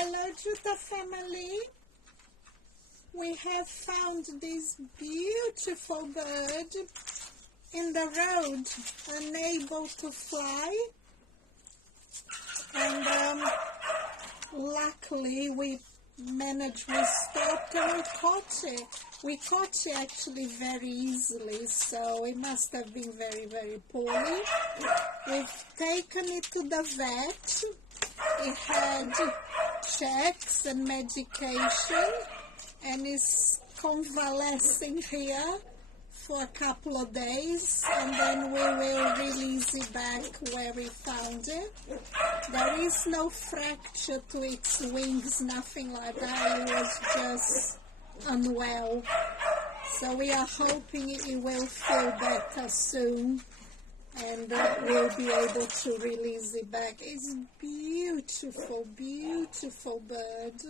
Hello, Jutta family. We have found this beautiful bird in the road, unable to fly, and luckily we stopped and we caught it. We caught it actually very easily, so it must have been very, very poorly. We've taken it to the vet. It had checks and medication and is convalescing here for a couple of days, and then we will release it back where we found it. There is no fracture to its wings, nothing like that. It was just unwell. So we are hoping it will feel better soon, and we'll be able to release it back. It's beautiful, beautiful bird.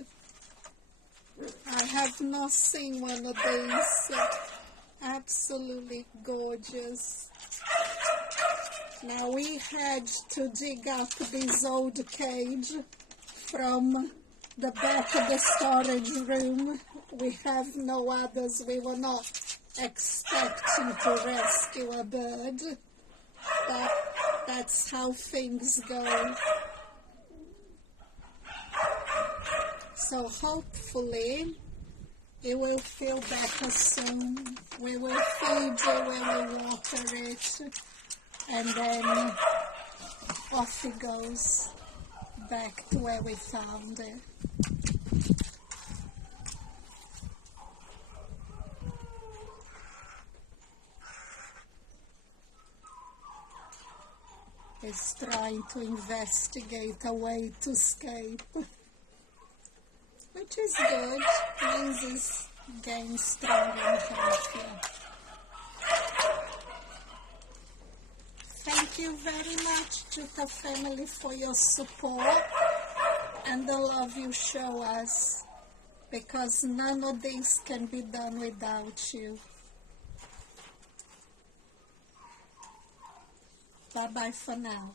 I have not seen one of these. Absolutely gorgeous. Now we had to dig up this old cage from the back of the storage room. We have no others. We were not expecting to rescue a bird. That's how things go. So hopefully it will feel better soon. We will feed it, we will water it, and then off it goes back to where we found it. It's trying to investigate a way to escape, which is good. Means it's getting stronger and healthier. Thank you very much, Jutta family, for your support and the love you show us, because none of this can be done without you. Bye-bye for now.